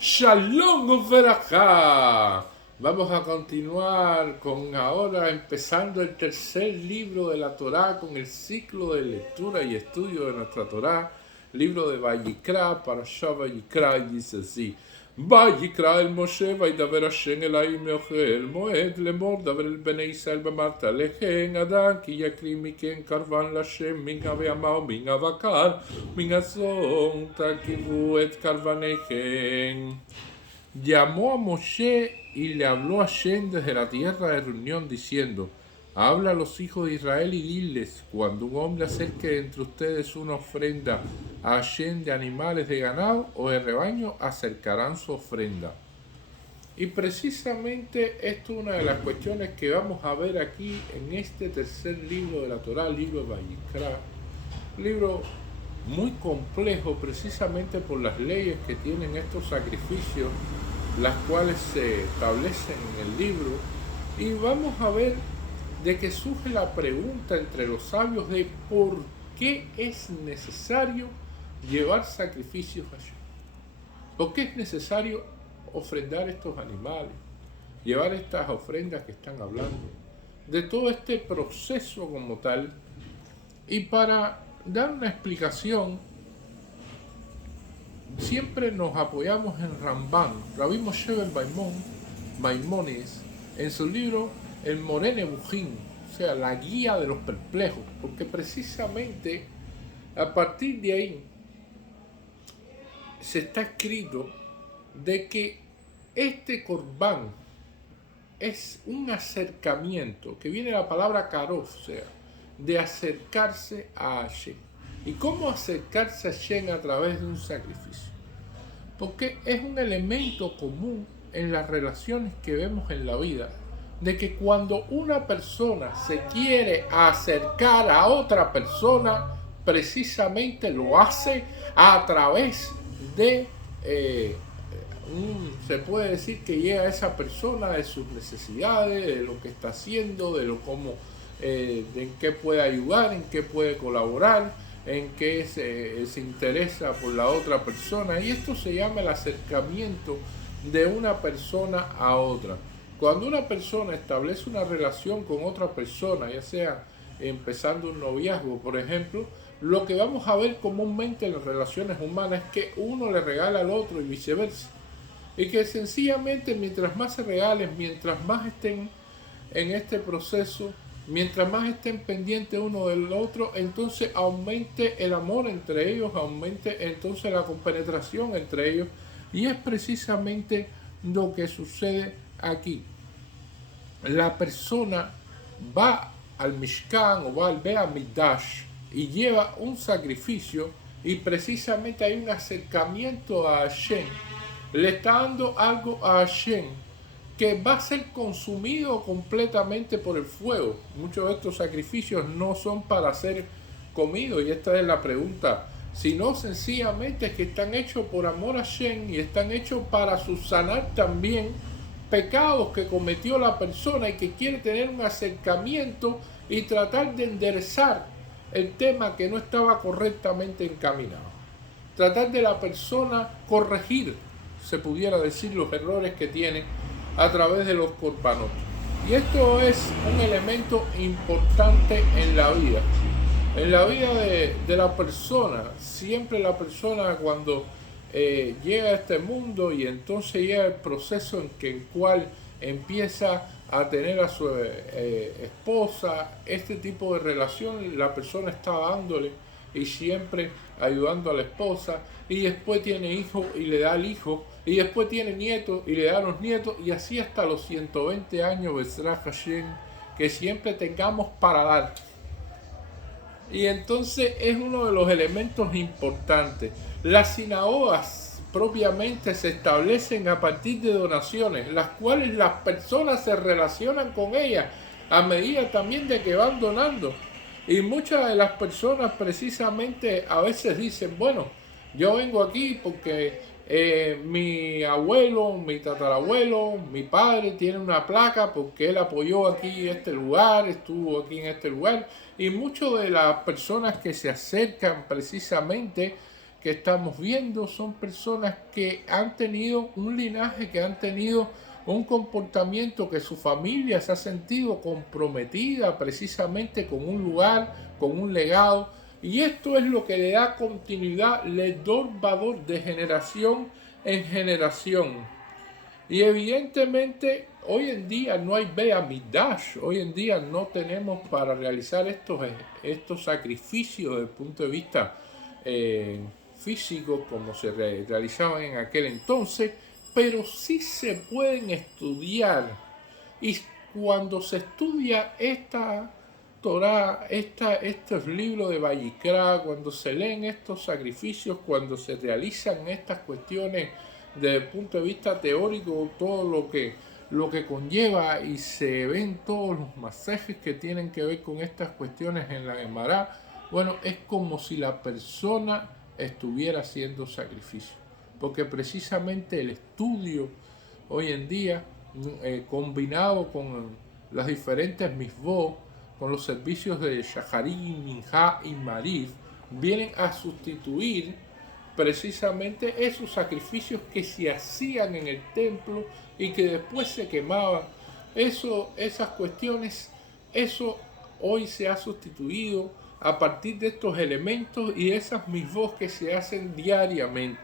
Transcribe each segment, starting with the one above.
Shalom Uberajá. Vamos a continuar con ahora empezando el tercer libro de la Torá con el ciclo de lectura y estudio de nuestra Torá, libro de Vayikra, para Vayikra, y dice así: Vayikra el Moshe, Vaydaber Hashem Elai Meochel Moed Lemor Daber el Bnei Israel Bemarta Lejen Adán Ki Yakri Miken Karvan Lashem Min Aveamao Min Avakar Min Azon Takivu Et Karvanehen. Llamó a Moshe y le habló a Hashem desde la tierra de reunión diciendo: habla a los hijos de Israel y diles: cuando un hombre acerque entre ustedes una ofrenda a Hashem de animales de ganado o de rebaño, acercarán su ofrenda. Y precisamente esto es una de las cuestiones que vamos a ver aquí en este tercer libro de la Torá, el libro de Vayikra, un libro muy complejo precisamente por las leyes que tienen estos sacrificios, las cuales se establecen en el libro. Y vamos a ver de que surge la pregunta entre los sabios de por qué es necesario llevar sacrificios a Dios. ¿Por qué es necesario ofrendar estos animales, llevar estas ofrendas que están hablando, de todo este proceso como tal? Y para dar una explicación, siempre nos apoyamos en Rambam, Rabbi Moshe ben Maimónides, en su libro El Moré Nebuchim, o sea, la guía de los perplejos, porque precisamente a partir de ahí se está escrito de que este Corbán es un acercamiento, que viene la palabra karov, o sea, de acercarse a Hashem. ¿Y cómo acercarse a Hashem a través de un sacrificio? Porque es un elemento común en las relaciones que vemos en la vida, de que cuando una persona se quiere acercar a otra persona, precisamente lo hace a través de se puede decir que llega a esa persona de sus necesidades, de lo que está haciendo, de lo cómo, de en qué puede ayudar, en qué puede colaborar, en qué se interesa por la otra persona. Y esto se llama el acercamiento de una persona a otra. Cuando una persona establece una relación con otra persona, ya sea empezando un noviazgo, por ejemplo, lo que vamos a ver comúnmente en las relaciones humanas es que uno le regala al otro y viceversa. Y que sencillamente mientras más se regalen, mientras más estén en este proceso, mientras más estén pendientes uno del otro, entonces aumente el amor entre ellos, aumente entonces la compenetración entre ellos. Y es precisamente lo que sucede aquí. La persona va al Mishkan o va al Beit HaMikdash y lleva un sacrificio, y precisamente hay un acercamiento a Hashem. Le está dando algo a Hashem que va a ser consumido completamente por el fuego. Muchos de estos sacrificios no son para ser comidos, y esta es la pregunta, sino sencillamente es que están hechos por amor a Hashem y están hechos para subsanar también pecados que cometió la persona y que quiere tener un acercamiento y tratar de enderezar el tema que no estaba correctamente encaminado. Tratar de la persona corregir, se pudiera decir, los errores que tiene a través de los korbanot. Y esto es un elemento importante en la vida. En la vida de la persona, siempre la persona cuando llega a este mundo y entonces llega el proceso en el cual empieza a tener a su esposa, este tipo de relación, la persona está dándole y siempre ayudando a la esposa, y después tiene hijo y le da al hijo, y después tiene nietos y le da a los nietos, y así hasta los 120 años, Bezrat Hashem, que siempre tengamos para dar. Y entonces es uno de los elementos importantes. Las sinagogas propiamente se establecen a partir de donaciones, las cuales las personas se relacionan con ellas a medida también de que van donando. Y muchas de las personas precisamente a veces dicen: bueno, yo vengo aquí porque mi abuelo, mi tatarabuelo, mi padre tiene una placa porque él apoyó aquí este lugar, estuvo aquí en este lugar. Y muchas de las personas que se acercan precisamente que estamos viendo son personas que han tenido un linaje, que han tenido un comportamiento, que su familia se ha sentido comprometida precisamente con un lugar, con un legado. Y esto es lo que le da continuidad, le da valor de generación en generación. Y evidentemente hoy en día no hay Beit Hamikdash, hoy en día no tenemos para realizar estos sacrificios desde el punto de vista físico como se realizaban en aquel entonces, pero sí se pueden estudiar. Y cuando se estudia esta Torah, estos libros de Vayikra, cuando se leen estos sacrificios, cuando se realizan estas cuestiones desde el punto de vista teórico, todo lo que conlleva, y se ven todos los masajes que tienen que ver con estas cuestiones en la Gemara, bueno, es como si la persona estuviera haciendo sacrificio, porque precisamente el estudio hoy en día, combinado con las diferentes misvot, con los servicios de Shaharim, Minha y Mariv, vienen a sustituir precisamente esos sacrificios que se hacían en el templo y que después se quemaban. Esas cuestiones, eso hoy se ha sustituido a partir de estos elementos y esas misvot que se hacen diariamente.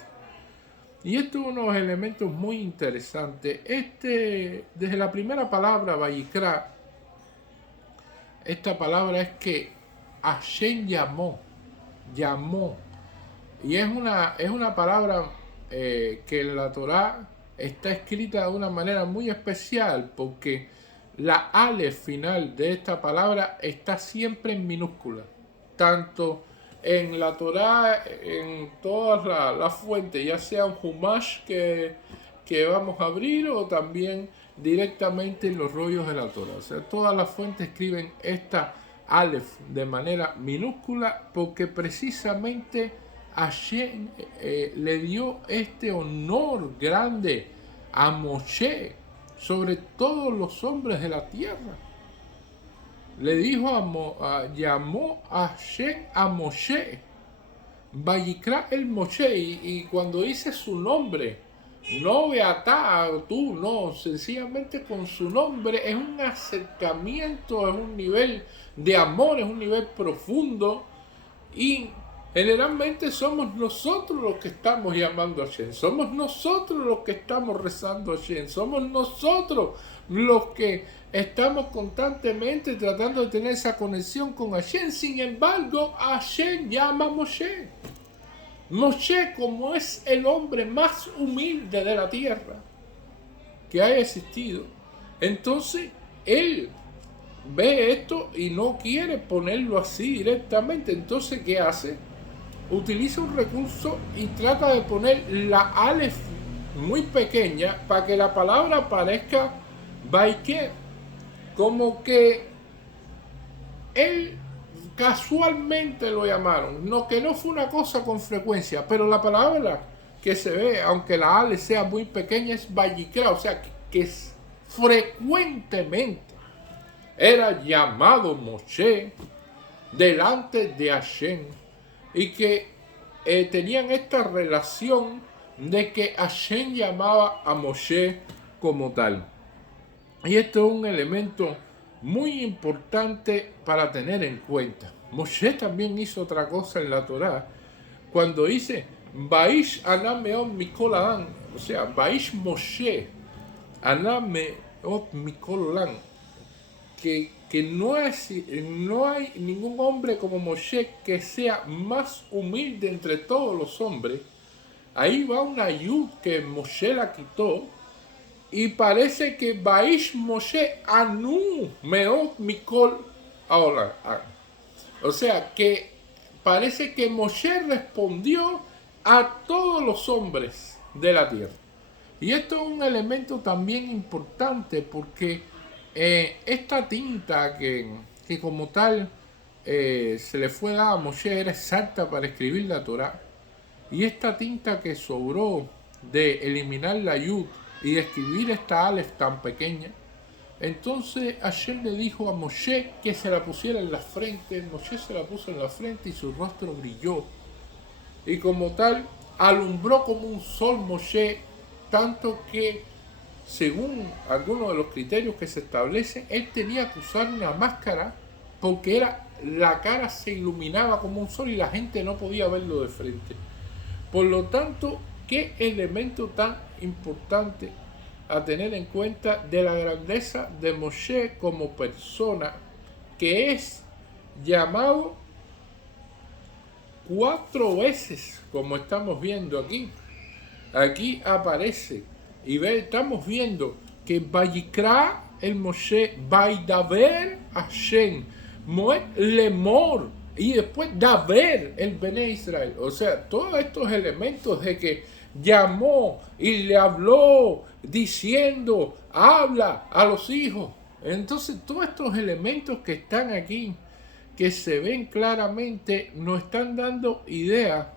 Y esto es uno de los elementos muy interesantes. Desde la primera palabra, Vayikra, esta palabra es que Hashem llamó. Y es una palabra que en la Torá está escrita de una manera muy especial, porque la Aleph final de esta palabra está siempre en minúscula. Tanto en la Torá, en todas las fuentes, ya sea un Humash que vamos a abrir, o también directamente en los rollos de la Torá. O sea, todas las fuentes escriben esta Aleph de manera minúscula, porque precisamente Hashem le dio este honor grande a Moshe sobre todos los hombres de la tierra. Le dijo llamó a Hashem a Moshe, Vayikra el Moshe, y cuando dice su nombre, no Beatá, tú, no, sencillamente con su nombre, es un acercamiento, es un nivel de amor, es un nivel profundo. Y generalmente somos nosotros los que estamos llamando a Hashem, somos nosotros los que estamos rezando a Hashem, somos nosotros los que estamos constantemente tratando de tener esa conexión con Hashem. Sin embargo, Hashem llama a Moshe. Moshe, como es el hombre más humilde de la tierra que haya existido, entonces él ve esto y no quiere ponerlo así directamente. Entonces, ¿qué hace? Utiliza un recurso y trata de poner la Aleph muy pequeña para que la palabra parezca Vayikra, como que él casualmente lo llamaron, que no fue una cosa con frecuencia, pero la palabra que se ve, aunque la Aleph sea muy pequeña, es Vayikra, o sea que frecuentemente era llamado Moshe delante de Hashem, y que tenían esta relación de que Hashem llamaba a Moshe como tal. Y esto es un elemento muy importante para tener en cuenta. Moshe también hizo otra cosa en la Torá, cuando dice Vaish Anameon Mikol Adam, o sea, Vaish Moshe Anameon Mikol Adam, que no hay ningún hombre como Moshe que sea más humilde entre todos los hombres. Ahí va una yud que Moshe la quitó, y parece que Vaish Moshe Anu Meot Mikol Haolam. O sea, que parece que Moshe respondió a todos los hombres de la tierra. Y esto es un elemento también importante, porque esta tinta que como tal se le fue dada a Moshe era exacta para escribir la Torá. Y esta tinta que sobró de eliminar la yud y de escribir esta Aleph tan pequeña, entonces Hashem le dijo a Moshe que se la pusiera en la frente. Moshe se la puso en la frente y su rostro brilló. y como tal alumbró como un sol Moshe, tanto que según algunos de los criterios que se establecen, él tenía que usar una máscara porque la cara se iluminaba como un sol y la gente no podía verlo de frente. Por lo tanto, qué elemento tan importante a tener en cuenta de la grandeza de Moshe como persona, que es llamado 4 veces, como estamos viendo aquí. Aquí aparece y estamos viendo que Vayikra el Moshe, Vaidaber Hashem, Moed Lemor, y después Daber el Bene Israel. O sea, todos estos elementos de que llamó y le habló diciendo, habla a los hijos. Entonces, todos estos elementos que están aquí, que se ven claramente, nos están dando idea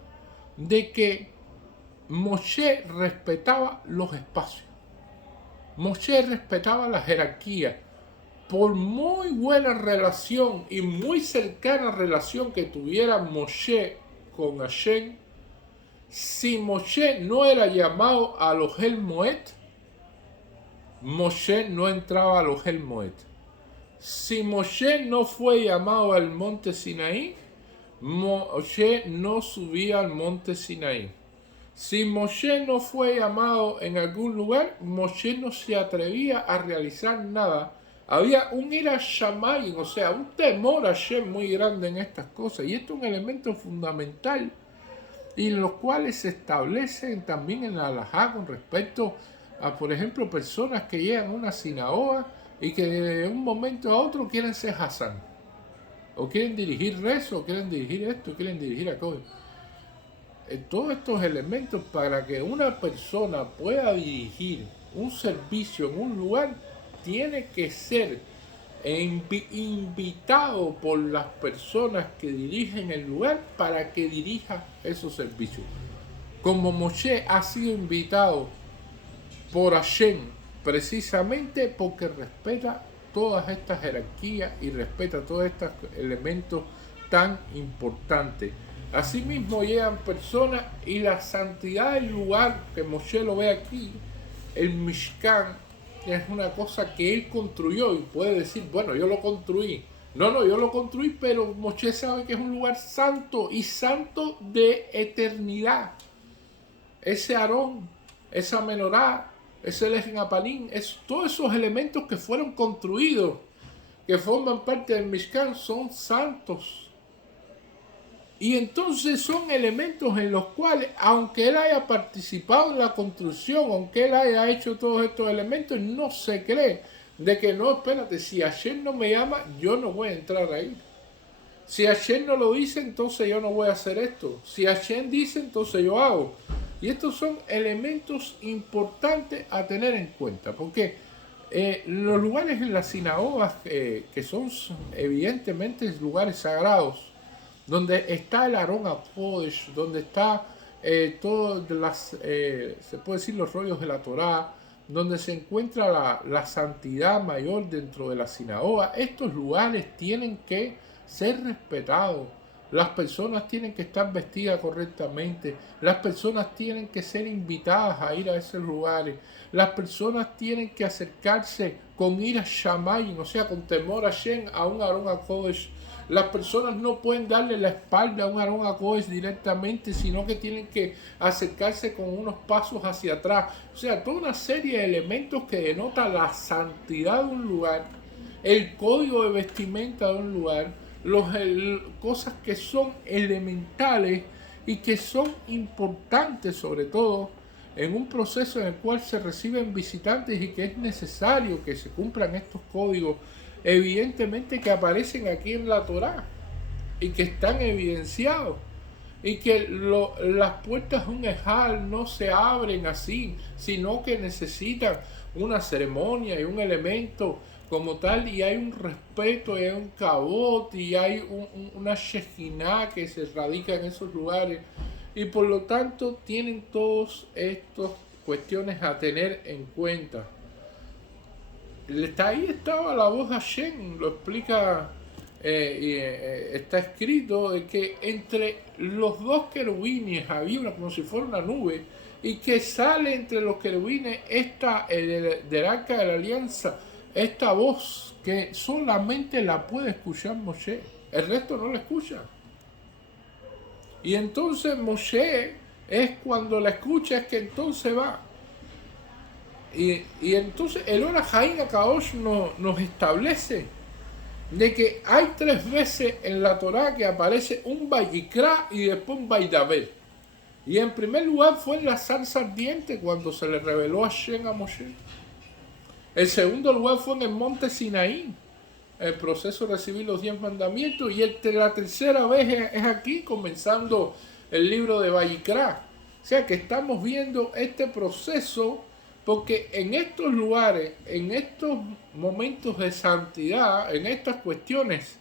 de que Moshe respetaba los espacios. Moshe respetaba la jerarquía. Por muy buena relación y muy cercana relación que tuviera Moshe con Hashem, si Moshe no era llamado a los El Moed, Moshe no entraba a los El Moed. Si Moshe no fue llamado al monte Sinaí, Moshe no subía al monte Sinaí. Si Moshe no fue llamado en algún lugar, Moshe no se atrevía a realizar nada. Había un ira shamayim, o sea, un temor a Hashem muy grande en estas cosas. Y esto es un elemento fundamental y en los cuales se establecen también en la halajá con respecto a, por ejemplo, personas que llegan a una sinagoga y que de un momento a otro quieren ser Hassan, o quieren dirigir rezo, o quieren dirigir esto, o quieren dirigir aquello. Todos estos elementos para que una persona pueda dirigir un servicio en un lugar tiene que ser invitado por las personas que dirigen el lugar para que dirija esos servicios. Como Moshe ha sido invitado por Hashem precisamente porque respeta todas estas jerarquías y respeta todos estos elementos tan importantes. Asimismo llegan personas y la santidad del lugar, que Moshe lo ve aquí, el Mishkan, es una cosa que él construyó y puede decir, bueno, yo lo construí. No, yo lo construí, pero Moshe sabe que es un lugar santo y santo de eternidad. Ese Aarón, esa menorá, ese Lejen Apalín, todos esos elementos que fueron construidos, que forman parte del Mishkan, son santos. Y entonces son elementos en los cuales, aunque él haya participado en la construcción, aunque él haya hecho todos estos elementos, no se cree de que no, espérate, si Hashem no me llama, yo no voy a entrar ahí. Si Hashem no lo dice, entonces yo no voy a hacer esto. Si Hashem dice, entonces yo hago. Y estos son elementos importantes a tener en cuenta, porque los lugares en las sinagogas, que son evidentemente lugares sagrados, donde está el Aarón HaKodesh, donde está todas las, se puede decir, los rollos de la Torá, donde se encuentra la santidad mayor dentro de la sinagoga, estos lugares tienen que ser respetados. Las personas tienen que estar vestidas correctamente, las personas tienen que ser invitadas a ir a esos lugares, las personas tienen que acercarse con ira shamayim, o sea, con temor a Shem, a un Aarón HaKodesh. Las personas no pueden darle la espalda a un Aarón HaKodesh directamente, sino que tienen que acercarse con unos pasos hacia atrás. O sea, toda una serie de elementos que denotan la santidad de un lugar, el código de vestimenta de un lugar, cosas que son elementales y que son importantes, sobre todo en un proceso en el cual se reciben visitantes y que es necesario que se cumplan estos códigos, evidentemente que aparecen aquí en la Torá y que están evidenciados, y que las puertas de un ejal no se abren así, sino que necesitan una ceremonia y un elemento como tal, y hay un respeto, y hay un cabot, y hay una shekinah que se radica en esos lugares, y por lo tanto tienen todas estas cuestiones a tener en cuenta. Ahí estaba la voz de Hashem, lo explica está escrito de que entre los dos querubines había una, como si fuera una nube, y que sale entre los querubines del arca de la alianza, esta voz que solamente la puede escuchar Moshe, el resto no la escucha. Y entonces Moshe es cuando la escucha, es que entonces va. Y entonces el Ora Haim Akadosh nos establece de que hay 3 veces en la Torá que aparece un Vayikra y después un Vaidaber. Y en primer lugar fue en la zarza ardiente cuando se le reveló a Hashem a Moshe. El segundo lugar fue en el monte Sinaí, el proceso de recibir los 10 mandamientos. Y la tercera vez es aquí, comenzando el libro de Vayikra. O sea que estamos viendo este proceso, porque en estos lugares, en estos momentos de santidad, en estas cuestiones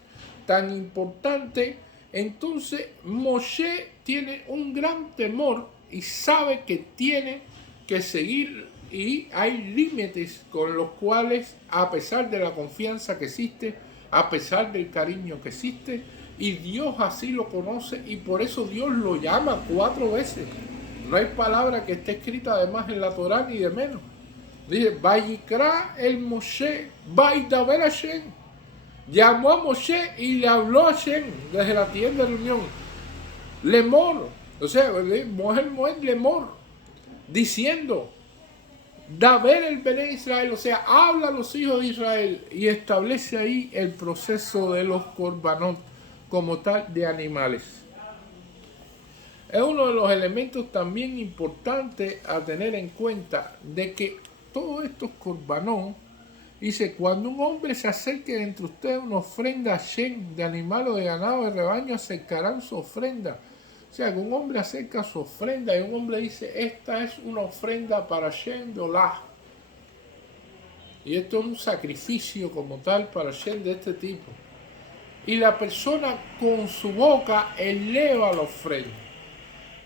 tan importantes, entonces Moshe tiene un gran temor y sabe que tiene que seguir, y hay límites con los cuales, a pesar de la confianza que existe, a pesar del cariño que existe, y Dios así lo conoce, y por eso Dios lo llama 4 veces. No hay palabra que esté escrita además en la Torá ni de menos. Dice, Vayikra el Moshe, Vaidaber Hashem. Llamó a Moshe y le habló a Hashem desde la tienda de reunión. Lemor, o sea, Moed Lemor, diciendo, Daber el Bené Israel, o sea, habla a los hijos de Israel, y establece ahí el proceso de los korbanot como tal de animales. Es uno de los elementos también importantes a tener en cuenta, de que todos estos korbanot, dice, cuando un hombre se acerque entre ustedes una ofrenda a Hashem de animal o de ganado de rebaño, acercarán su ofrenda. O sea, que un hombre acerca su ofrenda y un hombre dice, esta es una ofrenda para Hashem de Olá. Y esto es un sacrificio como tal para Hashem de este tipo. Y la persona con su boca eleva la ofrenda.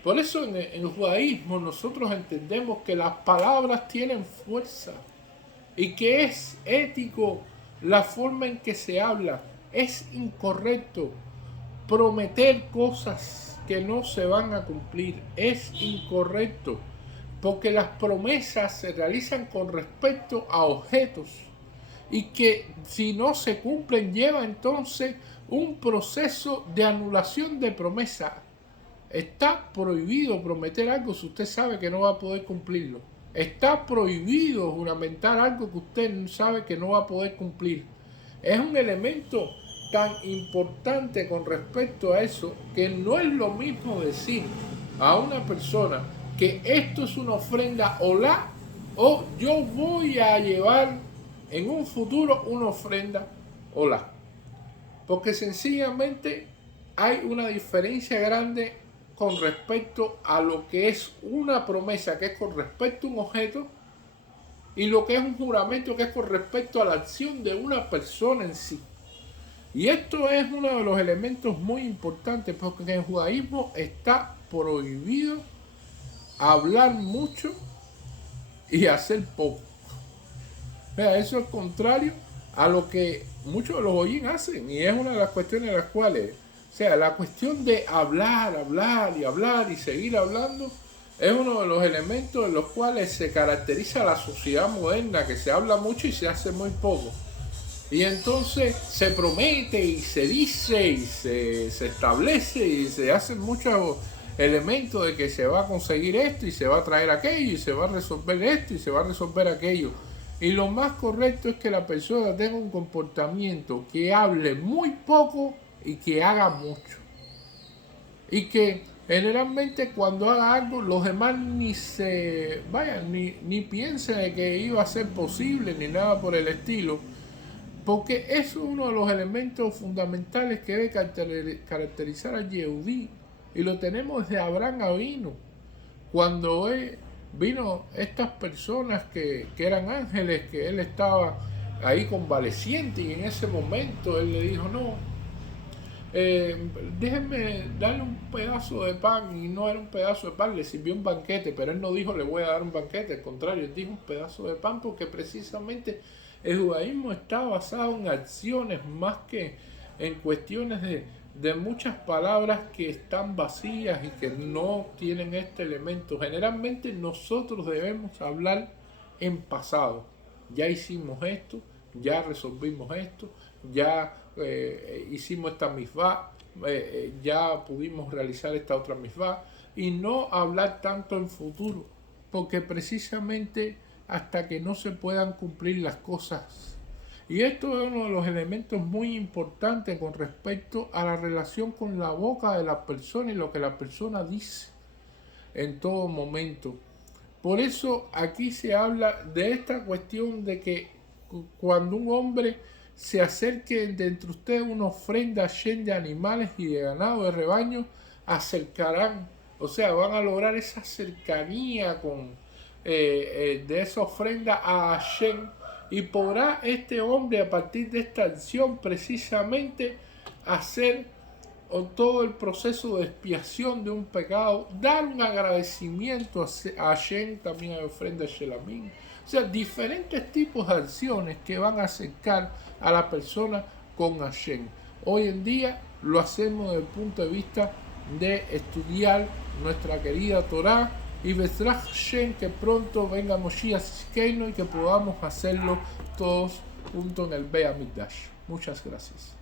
Por eso en el judaísmo nosotros entendemos que las palabras tienen fuerza y que es ético la forma en que se habla. Es incorrecto prometer cosas que no se van a cumplir. Es incorrecto, porque las promesas se realizan con respecto a objetos, y que si no se cumplen lleva entonces un proceso de anulación de promesa. Está prohibido prometer algo si usted sabe que no va a poder cumplirlo. Está prohibido juramentar algo que usted sabe que no va a poder cumplir. Es un elemento tan importante con respecto a eso, que no es lo mismo decir a una persona que esto es una ofrenda olá, o yo voy a llevar en un futuro una ofrenda olá. Porque sencillamente hay una diferencia grande con respecto a lo que es una promesa, que es con respecto a un objeto, y lo que es un juramento, que es con respecto a la acción de una persona en sí. Y esto es uno de los elementos muy importantes, porque en el judaísmo está prohibido hablar mucho y hacer poco. Eso es contrario a lo que muchos de los goyim hacen, y es una de las cuestiones en las cuales, o sea, la cuestión de hablar y seguir hablando, es uno de los elementos en los cuales se caracteriza la sociedad moderna, que se habla mucho y se hace muy poco. Y entonces se promete y se dice y se establece y se hacen muchos elementos de que se va a conseguir esto y se va a traer aquello y se va a resolver esto y se va a resolver aquello. Y lo más correcto es que la persona tenga un comportamiento que hable muy poco y que haga mucho. Y que generalmente cuando haga algo los demás ni piensen de que iba a ser posible ni nada por el estilo. Porque eso es uno de los elementos fundamentales que debe caracterizar a Yehudí. Y lo tenemos desde Abraham Avinu. Cuando vino estas personas que eran ángeles, que él estaba ahí convaleciente, y en ese momento él le dijo, no, déjenme darle un pedazo de pan. Y no era un pedazo de pan, le sirvió un banquete, pero él no dijo le voy a dar un banquete, al contrario, él dijo un pedazo de pan, porque precisamente el judaísmo está basado en acciones más que en cuestiones de muchas palabras que están vacías y que no tienen este elemento. Generalmente nosotros debemos hablar en pasado. Ya hicimos esto, ya resolvimos esto, ya hicimos esta misvá, ya pudimos realizar esta otra misvá, y no hablar tanto en futuro, porque precisamente hasta que no se puedan cumplir las cosas. Y esto es uno de los elementos muy importantes con respecto a la relación con la boca de la persona y lo que la persona dice en todo momento. Por eso aquí se habla de esta cuestión de que cuando un hombre se acerque de entre ustedes una ofrenda llena de animales y de ganado de rebaño, acercarán, o sea, van a lograr esa cercanía de esa ofrenda a Hashem, y podrá este hombre a partir de esta acción precisamente hacer todo el proceso de expiación de un pecado, dar un agradecimiento a Hashem, también a ofrenda de Shelamim. O sea, diferentes tipos de acciones que van a acercar a la persona con Hashem. Hoy en día lo hacemos desde el punto de vista de estudiar nuestra querida Torá, y Bezrat Hashem, que pronto venga Moshiach Tzidkeinu y que podamos hacerlo todos juntos en el Beit Hamikdash. Muchas gracias.